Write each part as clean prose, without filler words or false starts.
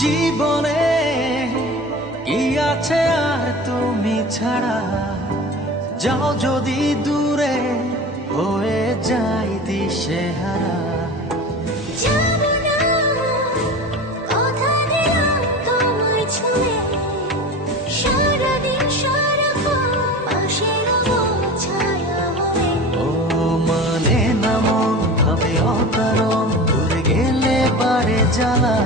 জীবনে কি আছে আর তুমি ছাড়া, যাও যদি দূরে হয়ে যাই দিশেহারা। যাবো না, কথা দিলাম তোমায় ছুঁয়ে, সারাদিন সারাক্ষণ পাশে রবো ছায়া হয়ে। ও মানে না মন ভাবে অকারণ, দূরে গেলে বাড়ে জ্বালা,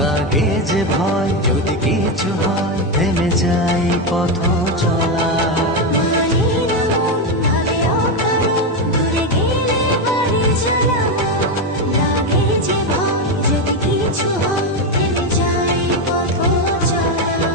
লাগে যে ভয় যদি কিছু হয়, থেমে যাই পথ চলা। মানে না মন ভাবে অকারণ, দূরে গেলে বাড়ে জ্বালা, লাগে যে ভয় যদি কিছু হয়, থেমে যাই পথ চলা।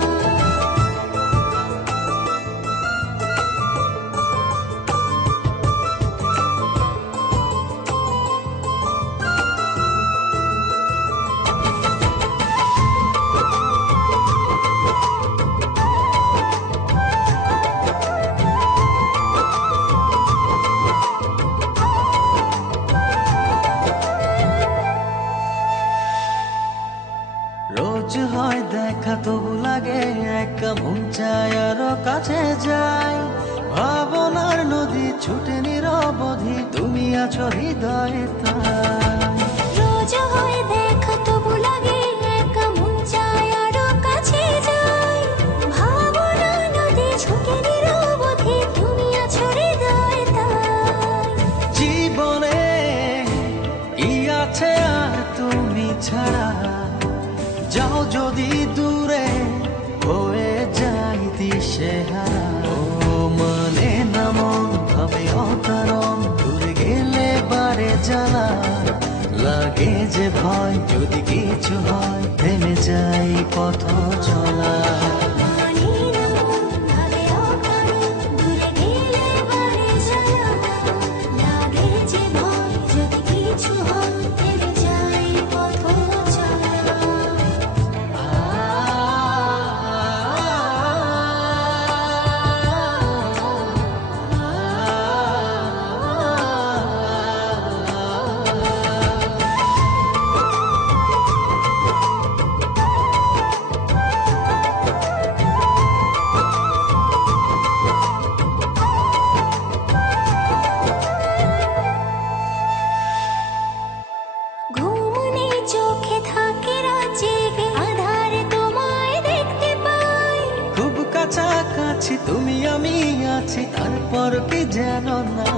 রোজ হয় দেখা তবু লাগে একা, মন চায় আরো কাছে যাই। ভাবনার নদী ছুটে নিরবধি, তুমি আছো হৃদয়ে তাই। রোজ হয় দেখা তবু লাগে একা, মন চায় আরো কাছে যাই। ভাবনা নদী ছুটে নিরবধি, তুমি আছো হৃদয়ে তাই। জীবনে কি আছে আর তুমি ছাড়া, যাও যদি দূরে হয়ে যাই দিশেহারা। ও মানে না মন ভাবে অকারণ, দূরে গেলে বাড়ে জ্বালা, লাগে যে ভয় যদি কিছু হয়, থেমে যাই পথ চলা। মানে না মন ভাবে অকারণ, দূরে গেলে বাড়ে জ্বালা, লাগে যে ভয় যদি কিছু হয়, থেমে যাই পথ চলা। ঘুম নেই চোখে থাকে রাত জেগে, আঁধারে তোমায় দেখতে পাই। খুব কাছাকাছি তুমি আমি আছি, তারপর কি যেন না।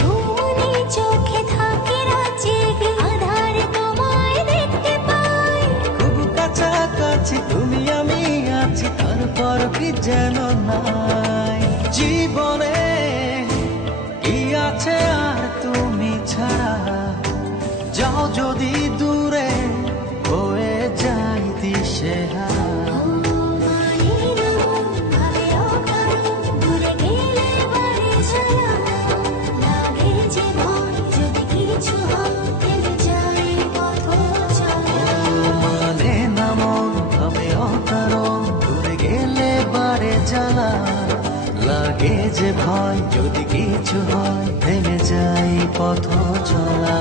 ঘুম নেই চোখে থাকে রাত জেগে, আঁধারে তোমায় দেখতে পাই। খুব কাছাকাছি তুমি আমি আছি, তারপর কি যেন নাই। জীবনে কি আছে আর তুমি ছাড়া, যাও যদি দূরে হয়ে যাই দিশেহারা। মানে না মন ভাবে অকারণ, দূরে গেলে বাড়ে জ্বালা, লাগে যে ভয় যদি কিছু হয়, থেমে যাই পথ চলা। মানে না মন ভাবে অকারণ, দূরে গেলে বাড়ে জ্বালা, লাগে যে ভয় যদি কিছু হয়, থেমে যাই পথ চলা।